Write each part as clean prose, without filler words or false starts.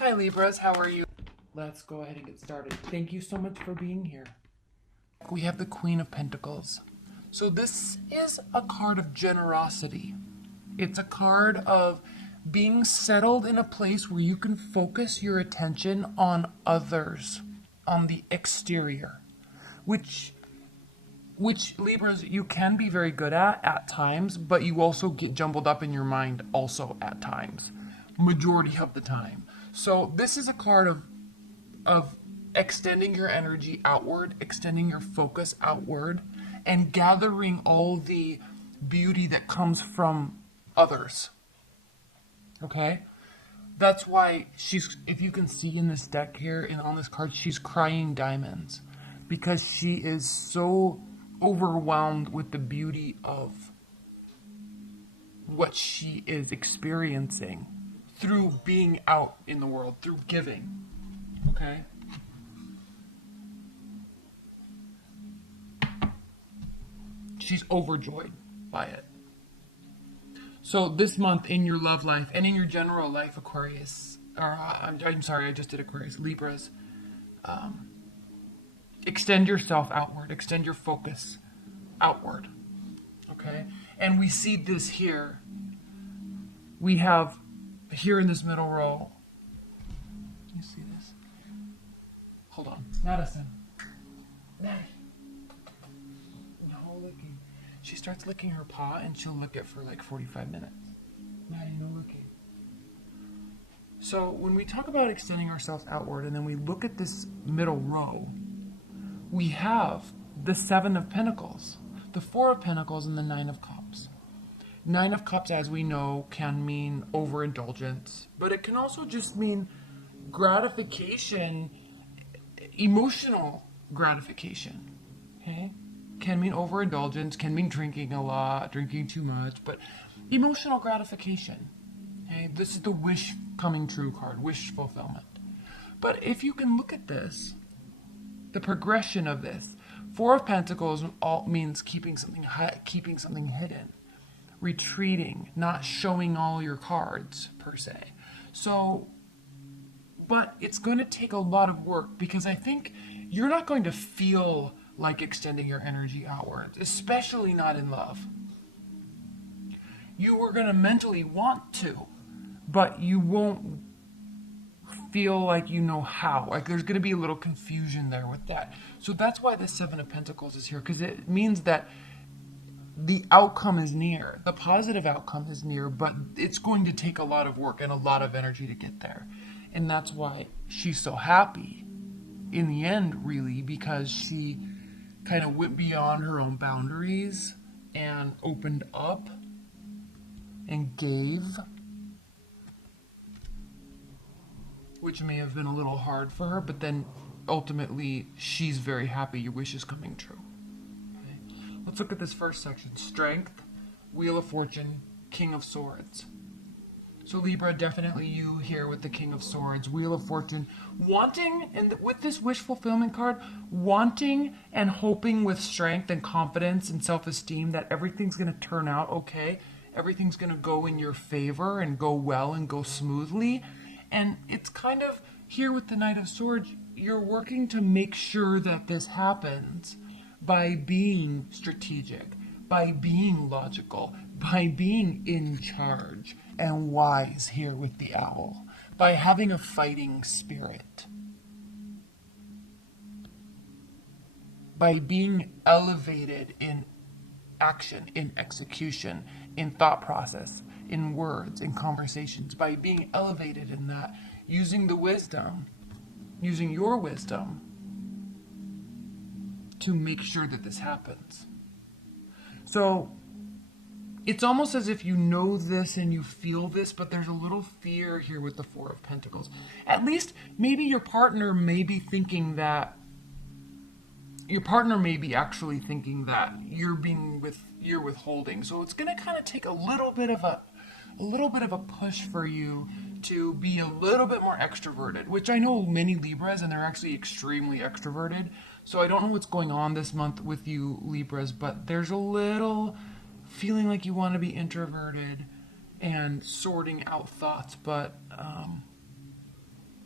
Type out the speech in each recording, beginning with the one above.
Hi Libras, how are you? Let's go ahead and get started. Thank you so much for being here. We have the Queen of Pentacles. So this is a card of generosity. It's a card of being settled in a place where you can focus your attention on others, on the exterior, which Libras, you can be very good at times, but you also get jumbled up in your mind also at times, majority of the time. So this is a card of extending your energy outward, extending your focus outward, and gathering all the beauty that comes from others. Okay? That's why she's, if you can see in this deck here and on this card, she's crying diamonds because she is so overwhelmed with the beauty of what she is experiencing through being out in the world, through giving. Okay? She's overjoyed by it. So this month in your love life and in your general life, Aquarius, or I'm sorry, I just did Aquarius, Libras, extend yourself outward, extend your focus outward, okay? And we see this here. We have here in this middle row, you see this? Hold on, Madison. Maddie. No licking. She starts licking her paw and she'll lick it for like 45 minutes. Maddie, no licking. So when we talk about extending ourselves outward and then we look at this middle row, we have the Seven of Pentacles, the Four of Pentacles, and the Nine of Cups. Nine of Cups, as we know, can mean overindulgence, but it can also just mean gratification, emotional gratification, okay? Can mean overindulgence, can mean drinking a lot, drinking too much, but emotional gratification, okay? This is the wish coming true card, wish fulfillment. But if you can look at this, the progression of this, Four of Pentacles all means keeping something hidden, retreating, not showing all your cards per se. So, but it's going to take a lot of work because I think you're not going to feel like extending your energy outwards, especially not in love. You are going to mentally want to, but you won't feel like you know how. Like there's going to be a little confusion there with that. So that's why the Seven of Pentacles is here, because it means that the outcome is near. The positive outcome is near, but it's going to take a lot of work and a lot of energy to get there. And that's why she's so happy in the end, really, because she kind of went beyond her own boundaries and opened up and gave, which may have been a little hard for her, but then ultimately she's very happy your wish is coming true. Okay. Let's look at this first section. Strength, Wheel of Fortune, King of Swords. So Libra, definitely you here with the King of Swords, Wheel of Fortune, wanting, and with this wish fulfillment card, wanting and hoping with strength and confidence and self-esteem that everything's going to turn out okay, everything's going to go in your favor and go well and go smoothly. And it's kind of here with the Knight of Swords, you're working to make sure that this happens by being strategic, by being logical, by being in charge and wise here with the Owl, by having a fighting spirit, by being elevated in action, in execution, in thought process, in words, in conversations, by being elevated in that, using the wisdom, using your wisdom to make sure that this happens. So it's almost as if you know this and you feel this, but there's a little fear here with the Four of Pentacles. At least maybe your partner may be thinking that, your partner may be actually thinking that you're withholding. So it's going to kind of take a little bit of a push for you to be a little bit more extroverted, which I know many Libras, and they're actually extremely extroverted. So I don't know what's going on this month with you Libras, but there's a little feeling like you want to be introverted and sorting out thoughts, but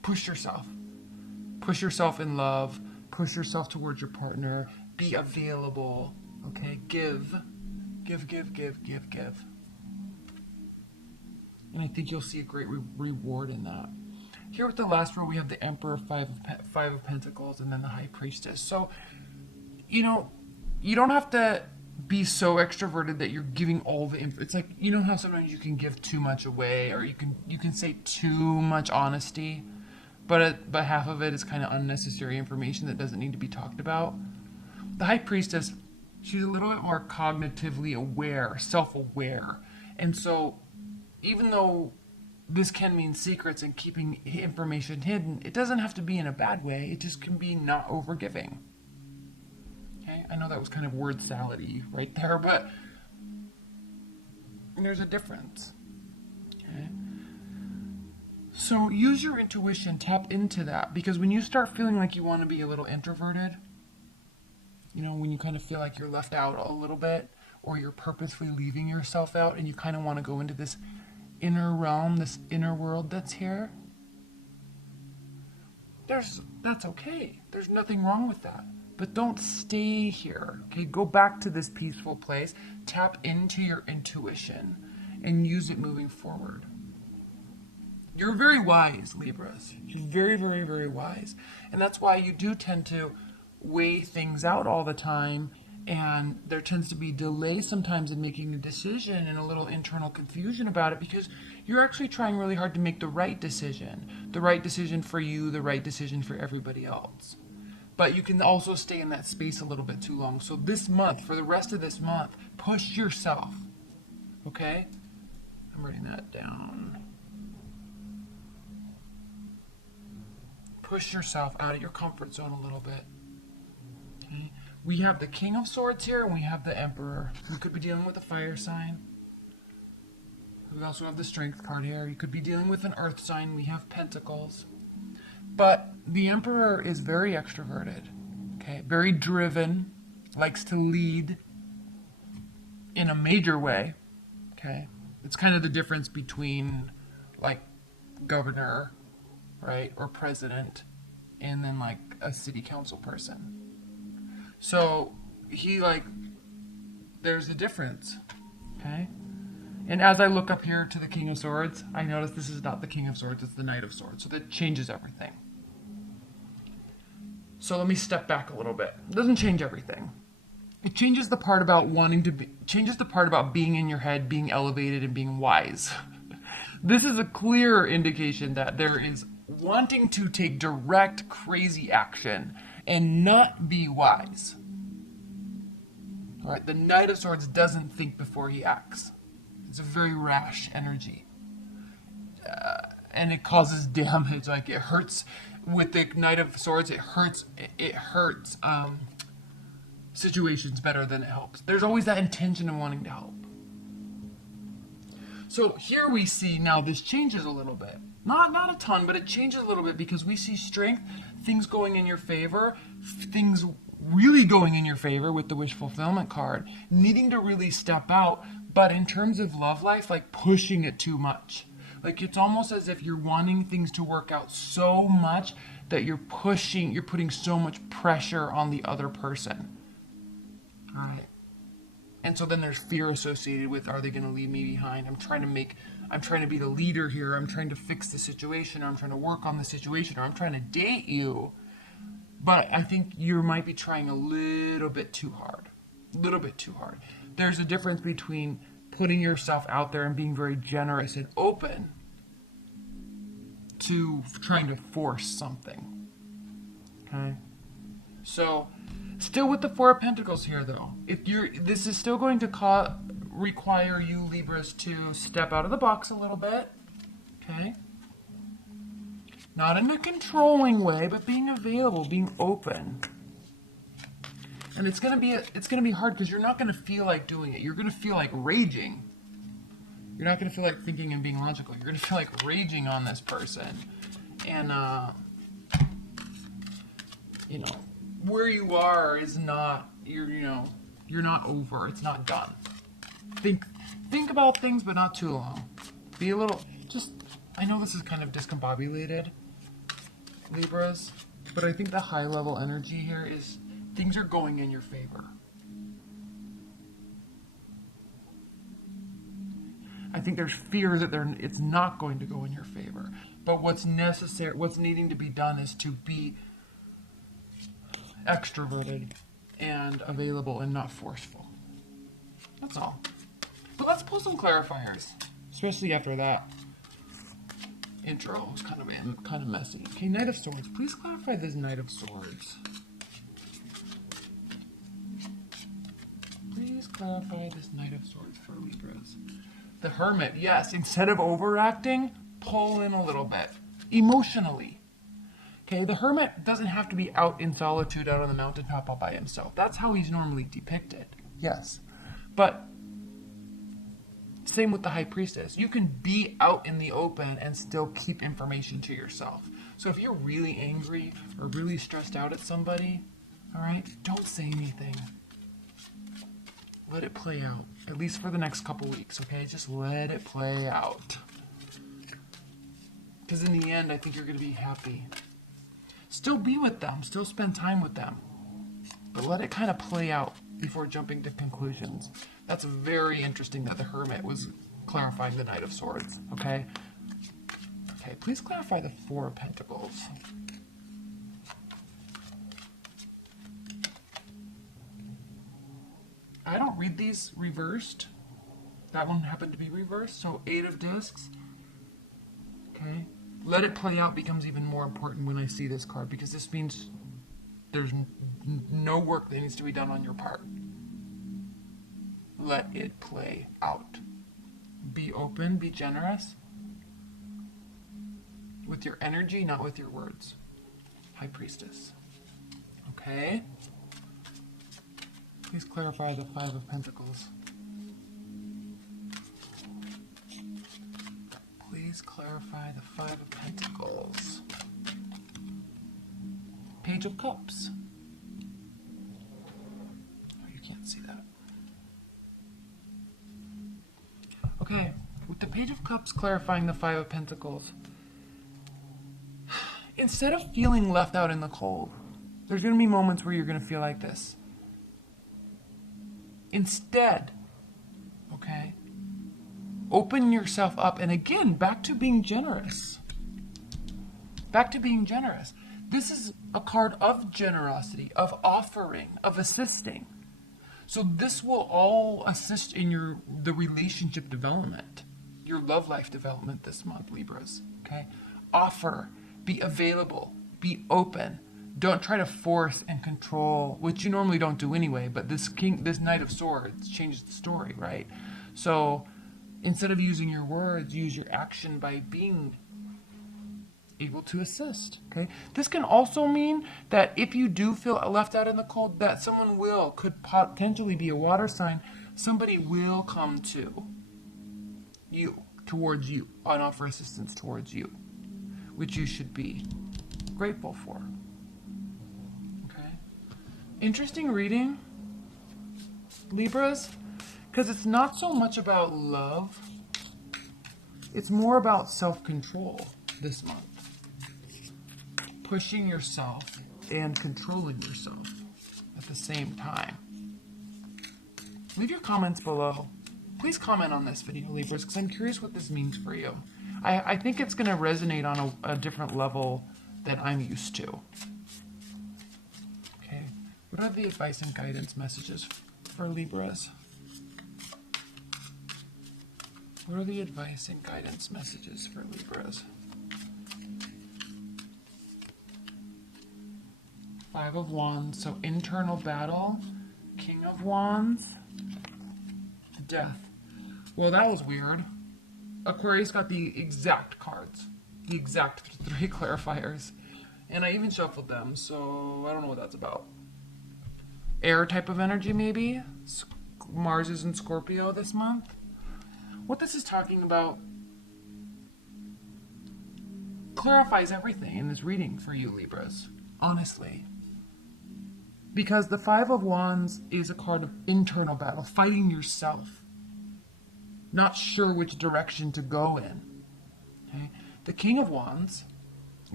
push yourself. Push yourself in love. Push yourself towards your partner. Be available. Okay? Give. Give, give, give, give, give. And I think you'll see a great reward in that. Here with the last row, we have the Emperor, Five of Pentacles, and then the High Priestess. So, you know, you don't have to be so extroverted that you're giving all the info. It's like, you know how sometimes you can give too much away, or you can say too much honesty, but half of it is kind of unnecessary information that doesn't need to be talked about. The High Priestess, she's a little bit more cognitively aware, self-aware, and so even though this can mean secrets and keeping information hidden, it doesn't have to be in a bad way. It just can be not overgiving. Okay, I know that was kind of word salad-y right there, but there's a difference. Okay, so use your intuition, tap into that, because when you start feeling like you want to be a little introverted, you know, when you kind of feel like you're left out a little bit, or you're purposefully leaving yourself out, and you kind of want to go into this inner realm, this inner world that's here, that's okay. There's nothing wrong with that. But don't stay here. Okay, go back to this peaceful place. Tap into your intuition and use it moving forward. You're very wise, Libras. You're very, very, very wise. And that's why you do tend to weigh things out all the time, and there tends to be delay sometimes in making a decision and a little internal confusion about it, because you're actually trying really hard to make the right decision for you, the right decision for everybody else. But you can also stay in that space a little bit too long. So this month, for the rest of this month, push yourself. Okay? I'm writing that down. Push yourself out of your comfort zone a little bit. Okay? We have the King of Swords here, and we have the Emperor. We could be dealing with a fire sign. We also have the Strength card here. You could be dealing with an earth sign. We have Pentacles. But the Emperor is very extroverted, okay? Very driven, likes to lead in a major way, okay? It's kind of the difference between, like, governor, right, or president, and then, like, a city council person. So, there's a difference, okay? And as I look up here to the King of Swords, I notice this is not the King of Swords, it's the Knight of Swords. So that changes everything. So let me step back a little bit. It doesn't change everything. It changes the part about changes the part about being in your head, being elevated, and being wise. This is a clear indication that there is wanting to take direct, crazy action and not be wise. All right, the Knight of Swords doesn't think before he acts. It's a very rash energy. And it causes damage. Like, it hurts. With the Knight of Swords, it hurts situations better than it helps. There's always that intention of wanting to help. So here we see now this changes a little bit. Not a ton, but it changes a little bit, because we see strength, things going in your favor, things really going in your favor with the wish fulfillment card, needing to really step out, but in terms of love life, like pushing it too much. Like, it's almost as if you're wanting things to work out so much that you're putting so much pressure on the other person. All right. And so then there's fear associated with, are they going to leave me behind? I'm trying to be the leader here. I'm trying to fix the situation, or I'm trying to work on the situation, or I'm trying to date you. But I think you might be trying a little bit too hard. There's a difference between putting yourself out there and being very generous and open to trying to force something. Okay? So, still with the Four of Pentacles here, though. This is still going to require you, Libras, to step out of the box a little bit. Okay? Not in a controlling way, but being available, being open. And it's gonna be hard, because you're not gonna feel like doing it. You're gonna feel like raging. You're not gonna feel like thinking and being logical. You're gonna feel like raging on this person. And where you are is not, you're not over. It's not done. Think about things, but not too long. Be a little, I know this is kind of discombobulated, Libras, but I think the high level energy here is things are going in your favor. I think there's fear that it's not going to go in your favor. But what's necessary, what's needing to be done is to be extroverted and available and not forceful. That's all. But let's pull some clarifiers, especially after that intro. It was kind of messy. Okay, Knight of Swords. Please clarify this Knight of Swords. Please clarify this Knight of Swords for Libras. The Hermit, yes. Instead of overacting, pull in a little bit. Emotionally. Okay, the Hermit doesn't have to be out in solitude, out on the mountaintop all by himself. That's how he's normally depicted. Yes. But same with the High Priestess. You can be out in the open and still keep information to yourself. So if you're really angry or really stressed out at somebody, all right, don't say anything. Let it play out, at least for the next couple weeks, okay? Just let it play out. Because in the end, I think you're going to be happy. Still be with them, still spend time with them. But let it kind of play out before jumping to conclusions. That's very interesting that the Hermit was clarifying the Knight of Swords, okay? Okay, please clarify the Four of Pentacles. I don't read these reversed. That one happened to be reversed, so 8 of Discs. Okay. Let it play out becomes even more important when I see this card, because this means there's no work that needs to be done on your part. Let it play out. Be open, be generous. With your energy, not with your words. High Priestess. Okay. Please clarify the Five of Pentacles. Please clarify the Five of Pentacles. Page of Cups. Oh, you can't see that. Okay, with the Page of Cups clarifying the Five of Pentacles, instead of feeling left out in the cold, there's going to be moments where you're going to feel like this. Instead, okay, open yourself up, and again, back to being generous. Back to being generous. This is a card of generosity, of offering, of assisting. So this will all assist in the relationship development, your love life development this month, Libras. Okay, offer, be available, be open. Don't try to force and control, which you normally don't do anyway, but this Knight of Swords changes the story, right? So instead of using your words, use your action by being able to assist, okay? This can also mean that if you do feel left out in the cold, that someone could potentially be a water sign, somebody will come towards you, and offer assistance towards you, which you should be grateful for. Interesting reading, Libras, because it's not so much about love, it's more about self-control this month. Pushing yourself and controlling yourself at the same time. Leave your comments below. Please comment on this video, Libras, because I'm curious what this means for you. I think it's going to resonate on a different level than I'm used to. What are the advice and guidance messages for Libras? What are the advice and guidance messages for Libras? Five of Wands, so internal battle. King of Wands. Death. Well, that was weird. Aquarius got the exact cards. The exact 3 clarifiers. And I even shuffled them, so I don't know what that's about. Air type of energy, maybe? Mars is in Scorpio this month. What this is talking about clarifies everything in this reading for you, Libras. Honestly. Because the Five of Wands is a card of internal battle, fighting yourself. Not sure which direction to go in. Okay? The King of Wands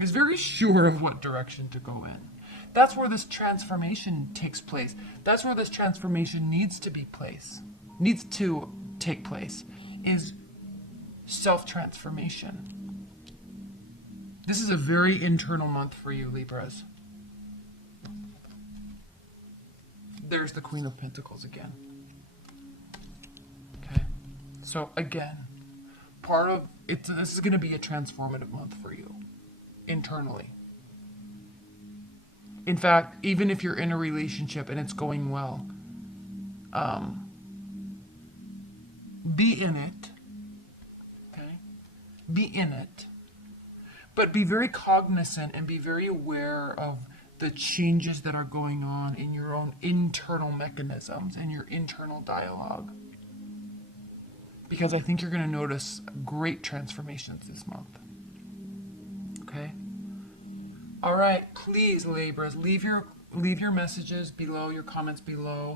is very sure of what direction to go in. That's where this transformation takes place. That's where this transformation needs to take place, is self-transformation. This is a very internal month for you, Libras. There's the Queen of Pentacles again. Okay, so again, this is going to be a transformative month for you, internally. In fact, even if you're in a relationship and it's going well, be in it, okay? Be in it, but be very cognizant and be very aware of the changes that are going on in your own internal mechanisms and your internal dialogue. Because I think you're going to notice great transformations this month. Okay? All right, please, Libras, leave your messages below, your comments below.